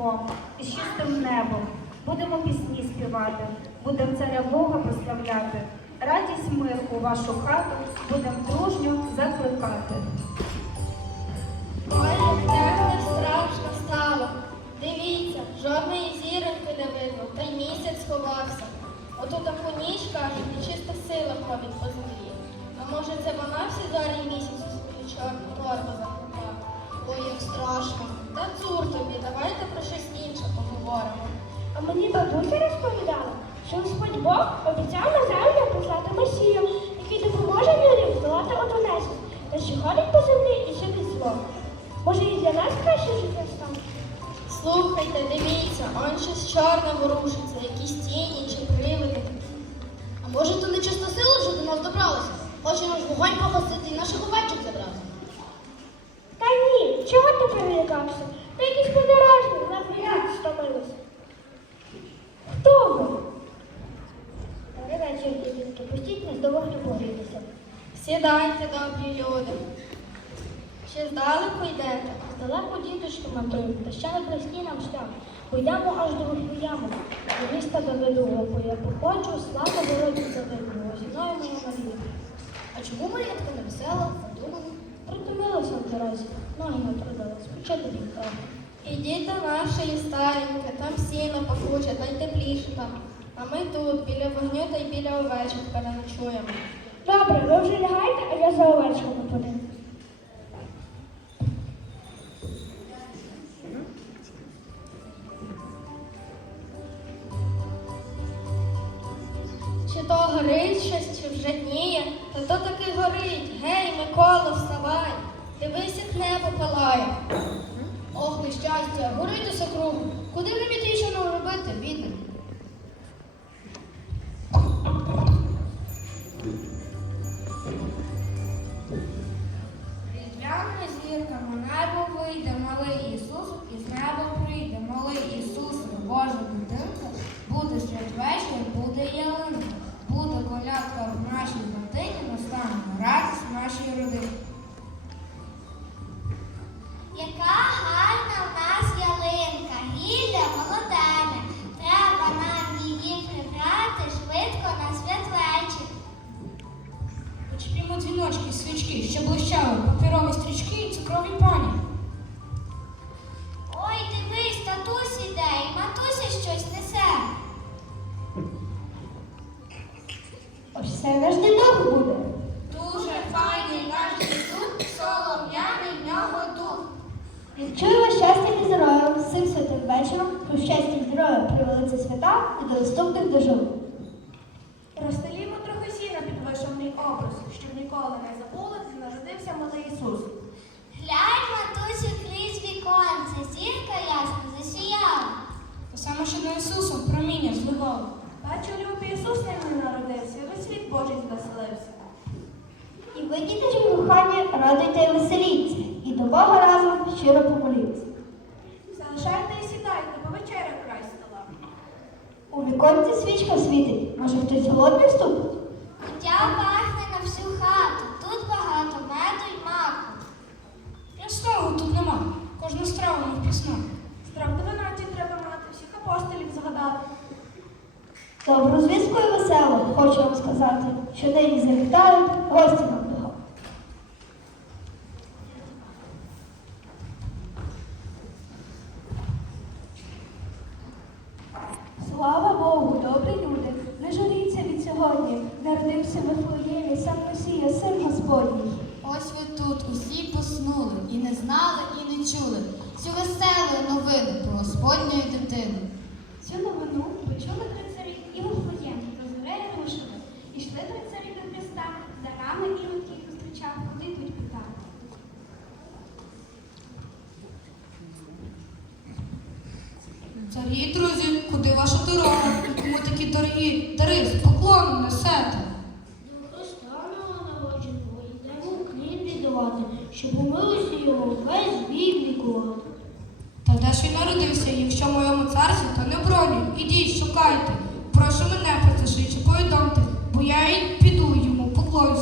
Різдвом, і з чистим небом. Будемо пісні співати, будемо царя Бога прославляти. Радість мир у вашу хату будемо дружньо закликати. Ой, як темно страшно стало. Дивіться, жодної зіроньки не видно, та й місяць сховався. Ото таку ніч, кажуть, нечиста сила ходить по землі. А може це вона всі зорі обіцяв на землю послати Месію, який допоможе людям здолати одонесу, та що ходить по землі і чинить зло. Може і для нас краще життя стане? Слухайте, дивіться, он щось чорне ворушиться, Сідайте, добрі люди. Ще здалеку йдете? а Здалеку діточки мандруємо, та ще не близький нам шлях. Пойдемо аж до Вифлеєму, до міста Давидового, бо я походжу, слава дорозі Давидового, зі мною моя Марія. А чому Марія така невесела, задумана? Притомилася в дорозі, ноги не трудила, спочатку вікав. Ідіть до нашої стареньки, там сіно пахуче, та й тепліше там. А ми тут, біля вогню та й біля овечок переночуємо. Добре, ви вже лягайте, а я за овечками подивлюсь. Чи то горить щось, чи вже дніє, та то таки горить. Гей, Микола, вставай. Дивись, як небо палає. Ох, нещастя, горить усе кругом. Куди нам іти і що робити, бідним? Радуйте і веселіться, і до Бога разом щиро помоліться. Залишайте і сідайте, бо вечеря край стола. У віконці свічка світить, може хтось голодний ступить? Куття пахне на всю хату, тут багато меду й маку. Ясного тут нема, кожну страву не впісна. Страв 12 треба мати, всіх апостолів згадати. Добру звістку і веселу, хочу вам сказати, що нині завітають гості нам до хати. Слава Богу, добрі люди, не журіться від сьогодні, народився в Вифлеємі сам Месія, син Господній. Ось ви тут усі поснули, і не знали, і не чули. Цю веселу новину про Господньої дитини. Цю новину почули три царі і Вифлеєм, розгореє рушили. Ішли три царі до Христа, за нами і який зустрічав, куди йдуть питати. Царі, друзі, куди ваша дорога? І Кому такі дорогі дари з поклоном несете? До Христа народженого йдемо клін віддавати, щоб умилися його весь бій лікувати. Та де ж він народився, якщо в моєму царстві, то не броню. Ідіть, шукайте. Прошу мене про це швидше повідомте, бо я й піду йому, поклонюсь,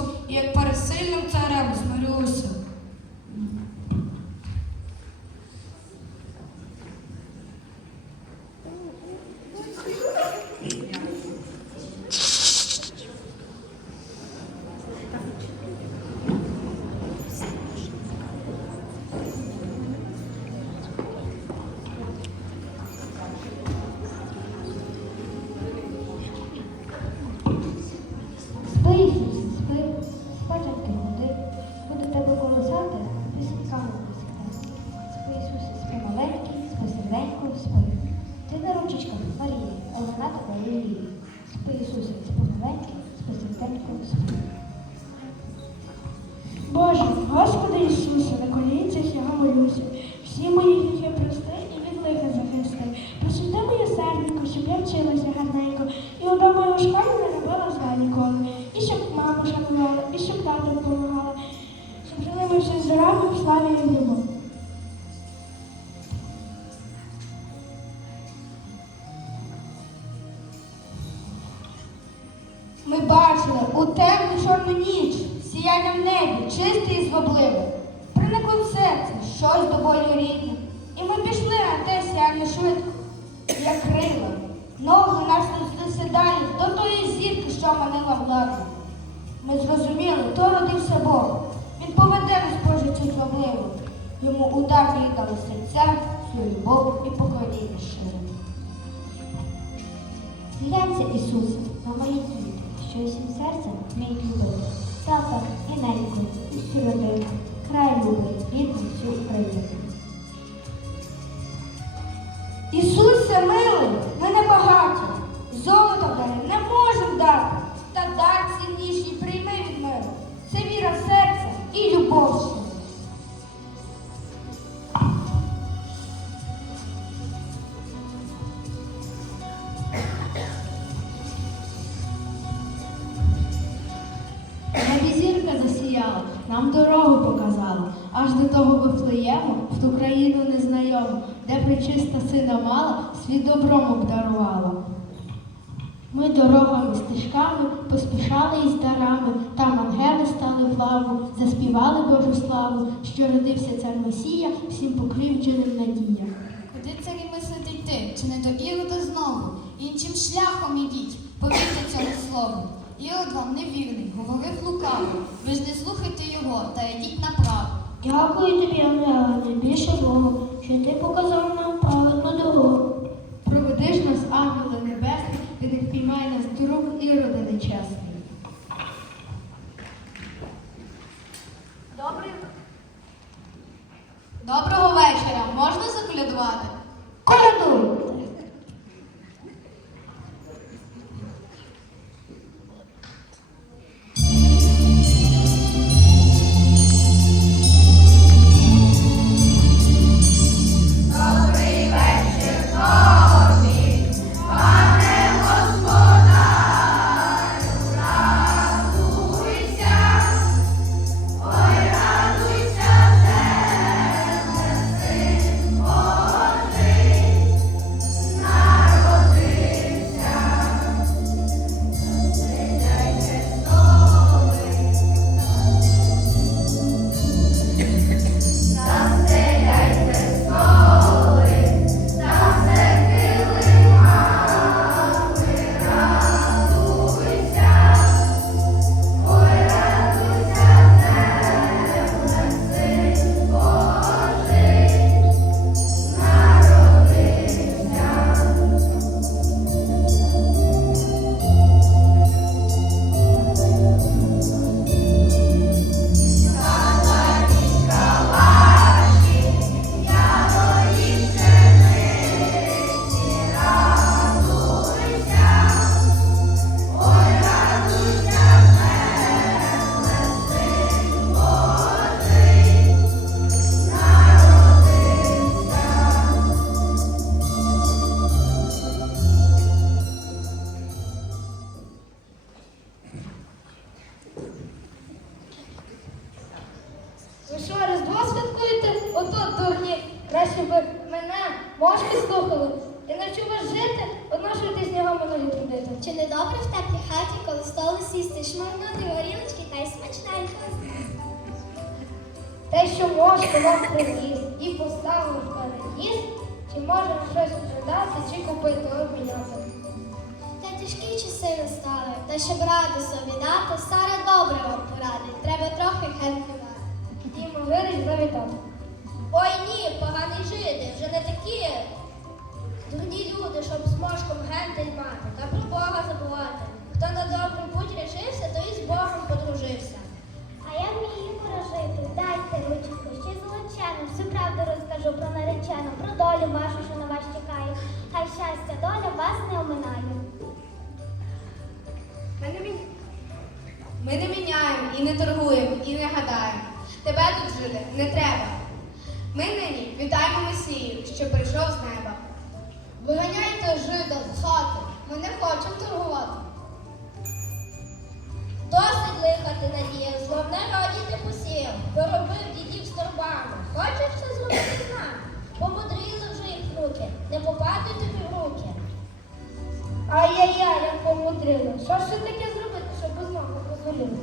жили ми всі здорові, в славі і в любові. Ми бачили у темну чорну ніч, сіяння в небі, чисте і звабливе. Приникло серце щось доволі рідне. І ми пішли на те сіяння швидко, як крила. Ноги нас неслися далі до тої зірки, що манила владу. Ми зрозуміли, то родився Бог. Він поведе по. Йому удар віддали серця, свою любов і поклоніння щире. Глянься, Ісусе, на мої діти, що усім серцем вміють любити. Тата і неньку, і всю родину, край любить, рідну всю Україну. Ісусе милий, ми не багаті, золота в не можемо дати, та дар цінніший прийми від мене. Це віра серця і любов. Де причиста сина мала, світ добром обдарувала. Ми дорогами стежками поспішали із дарами, там ангели стали в лаву, заспівали Божу славу, що родився цар Месія, всім покривдженим надія. Куди царі мислите йти, чи не до Ірода знову? Іншим шляхом ідіть, повірте цьому слову. Ірод вам невірний, говорив лукаво. Ви ж не слухайте його та йдіть направо. Дякую тобі, Ангела, найбільше Богу, що ти показав нам праведну дорогу. Проведиш нас, ангели небесні, ти не впіймай нас до рук ірода нечесний. Доброго вечора. Можна заколядувати? Часи настали, та щоб раду собі дати, Сара добре вам порадить, треба трохи хенкувати. Діма виріс завітав. Ой ні, поганий жити, вже не такі дурні люди, щоб з мошком гентель мати, та про Бога забувати. Хто на добрий путь рішився, то і з Богом подружився. А я вмію ворожити, дайте ручку, ще золочену, всю правду розкажу про наречену, про долю вашу, що на вас чекає. Хай щастя, доля вас не оминає. Ми не, міняємо і не торгуємо, і не гадаємо. Тебе тут жити не треба. Ми нині вітаємо Месію, що прийшов з неба. Виганяйте жида з хати. Ми не хочемо торгувати. Досить лихати надія, зло в народі ти посіяв. Поробив дідів з торбами. Хочеш це зробити з нами? Помудріли вже їх руки, не попадуть тобі в руки. Ай-яй-яй, як помудрили. Що ж це таке зробити, щоб знову позволили?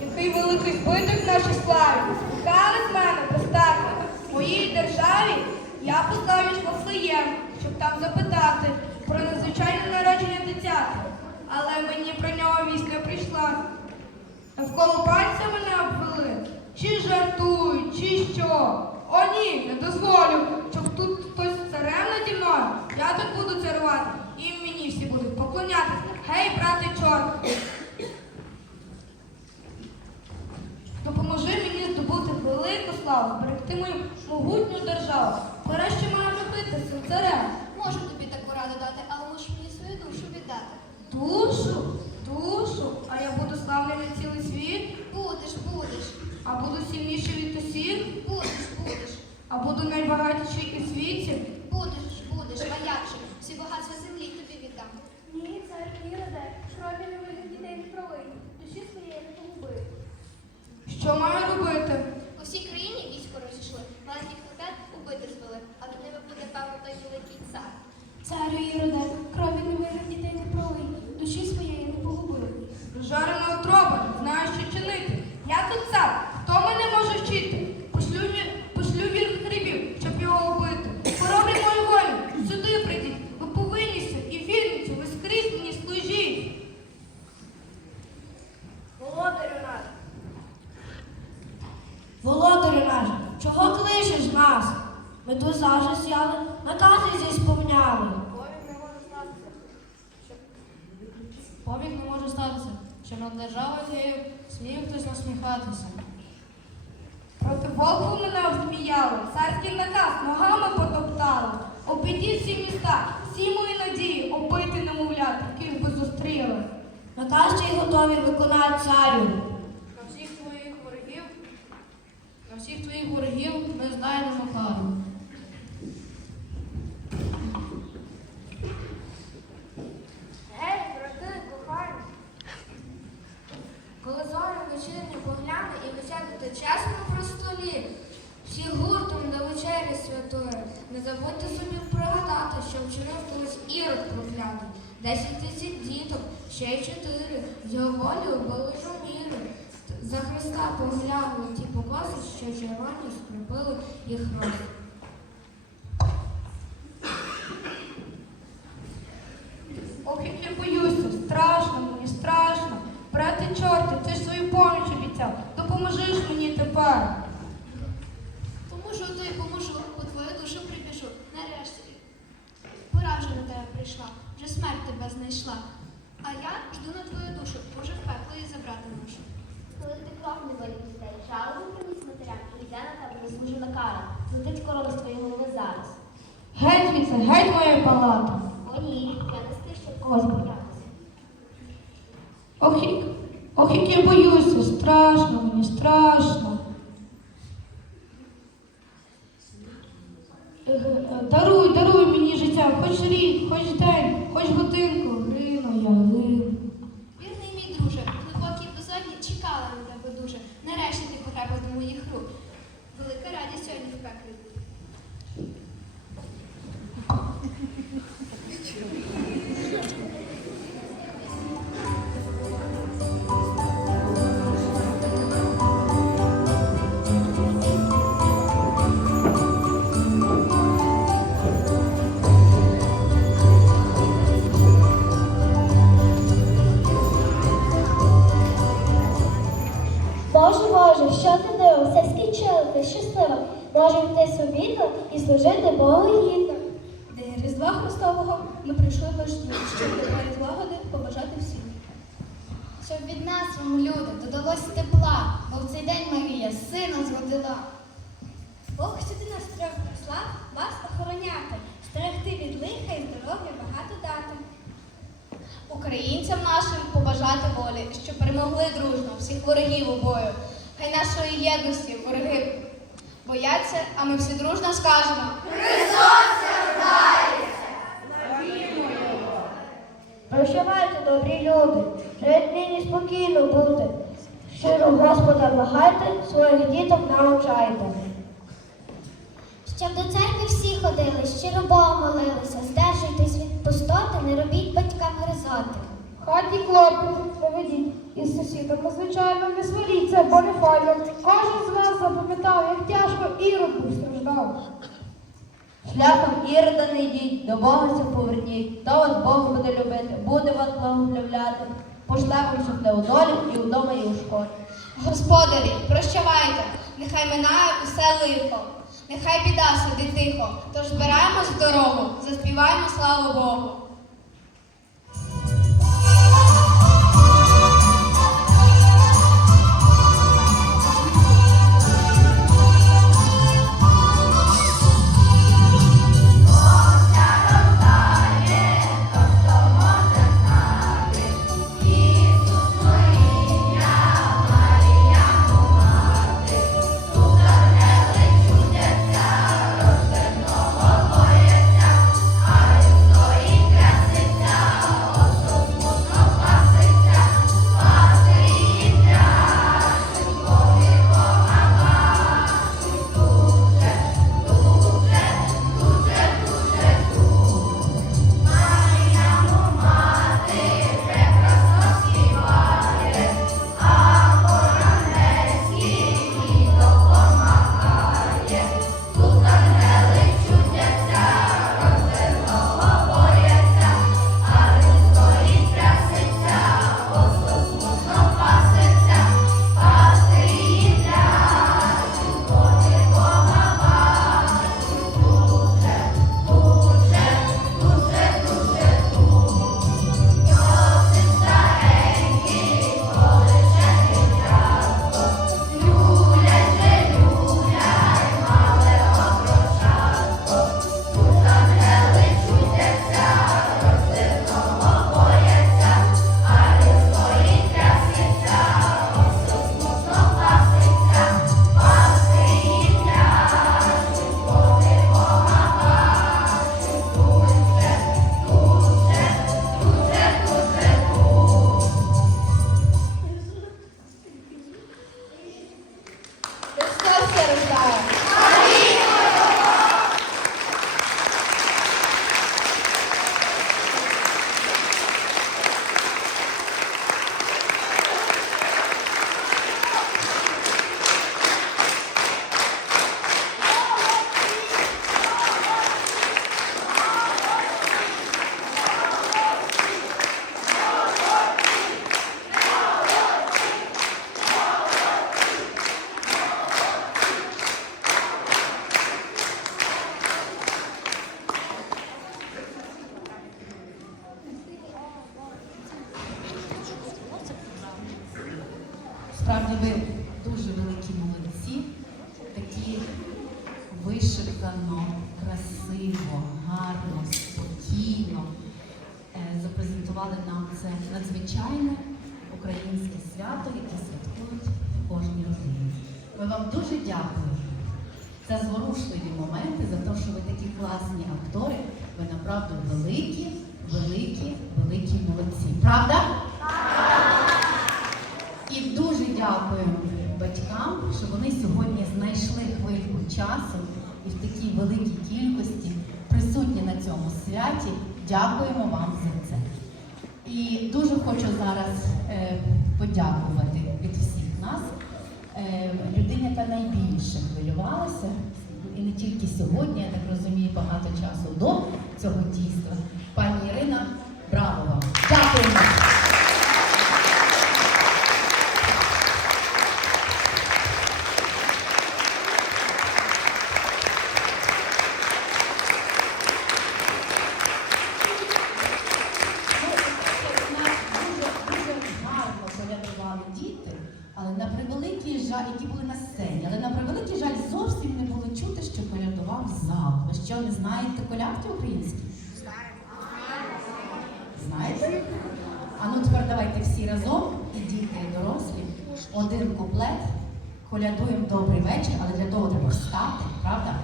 Який великий збиток нашій славі. Хали з мене достатньо. В моїй державі я послав між Вафлеєм, щоб там запитати про надзвичайне народження дитяти. Але мені про нього вість не прийшла. Навколо пальця мене обвели. Чи жартують, чи що? О, дозволю, щоб тут хтось царем мною. Я тут буду царувати, і мені всі будуть поклонятися. Гей, брате чорт! Допоможи мені здобути велику славу, зберегти мою могутню державу. Пора що маю робити з цим царем. Можу тобі таку раду дати, але можеш мені свою душу віддати. Душу, душу, а я буду славний на цілий світ, Будеш, будеш, а буду сильніший від усіх, будеш, будеш, а буду найбагатший у світі. будеш, будеш, а як же? Всі багатства землі тобі віддам. Ні, цар Іроде, крові не вигідні дітей не пролий, душі не погубив. Що маю робити? У всій країні військо розійшли, маленьких хлопят убити звели, а до ними буде певно той великий цар. Царю Іроде, крові не виграв дітей не пролий, душі своєї не погубили. Жарена отроба, не знаю, що чинити. Я тут цар, хто мене може вчити? Чого кличеш нас? Ми тут завжди сяли, накази зі сповняли. Повік не може статися, що над державою тією сміє хтось насміхатися. Проти волку мене обсміяли, царський наказ ногами потоптали. Обійдіть всі міста, всі мої надії, оббити немовлят, яких би зустріли. Наказ ще й готові виконати царю. На всіх твоїх ворогів, твоїх ворогів ми знаємо Макару. Гей, брати, кохані. Коли зорі вечірню погляне і ви сядете чесно при столі, всі гуртом до вечері святої. Не забудьте собі пригадати, що вчинив колись ірод проклятий. Десять тисяч діток, ще й чотири. З його волею були жуміри. За Христа поглянули ті покоси, що червоні скріпили їх рост. Ох, як я боюся, страшно мені, страшно. Брате чорти, ти ж свою поміч обіцяв. Допоможи ж мені тепер. Поможу то й поможу, у твою душу прибіжу. Нарешті. Пора вже на тебе прийшла, вже смерть тебе знайшла. А я жду на твою душу, може в пекло її забрати можу. Коли ти кров не вилік дітей, жалобу приніс матерям, і йде на тебе заслужена кара. Злетить корона з твоєї голови зараз. Геть звідси, геть моя палата. О ні, я не стишу когось боятися. Ох, як, ох, як я боюся, страшно мені, страшно. Е, е, Даруй, даруй мені життя, хоч рік, хоч день, хоч годинку, грину я гину. Вірний мій друже, глибокі безодні чекала на тебе дуже. Нарешті ти потрапив до моїх рук. Велика радість сьогодні в пеклі. Сина. Бог сюди нас трьох прислав вас охороняти, стерегти від лиха і здоров'я багато дати. Українцям нашим побажати волі, щоб перемогли дружно всіх ворогів у бою. Хай нашої єдності вороги бояться, а ми всі дружно скажемо. Прощавайте, добрі люди, жить нині спокійно бути. Щиро Господа благайте, своїх діток навчайте. Щоб до церкви всі ходили, щиро Богу молилися, здержуйтесь від пустоти, не робіть батькам гризоти. Хаті клопоту поведіть із сусідами, звичайно, не сваріться, бо не файно. Кожен з вас запам'ятав, як тяжко Ірод постраждав. Шляхом ірода не йдіть, до Бога поверніть. То вас Бог буде любити, буде вас благословляти. Пошле в долю і вдома, і у школі. Господарі, прощавайте, нехай минає усе лихо, нехай біда сидить тихо, тож збираємось в дорогу, заспіваємо славу Богу. Правда? І дуже дякуємо батькам, що вони сьогодні знайшли хвильку часу і в такій великій кількості присутні на цьому святі. Дякуємо вам за це. І дуже хочу зараз е, подякувати від всіх нас е, людині, яка найбільше хвилювалася, і не тільки сьогодні, я так розумію, багато часу до цього дійства. Пані Ірина, браво вам! Дякуємо! Ну, це у нас дуже, дуже гарно жа- які були на сцені, але на превеликий жаль зовсім не було чути, що колядував зал. Ви що, не знаєте колядки українські? Знаєте? А ну тепер давайте всі разом, і діти, і дорослі, один куплет, колядуємо добрий вечір, але для того треба встати, правда?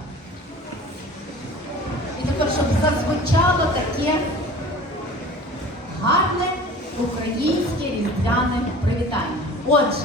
І тепер, щоб зазвучало таке гарне українське різдвяне привітання. Отже,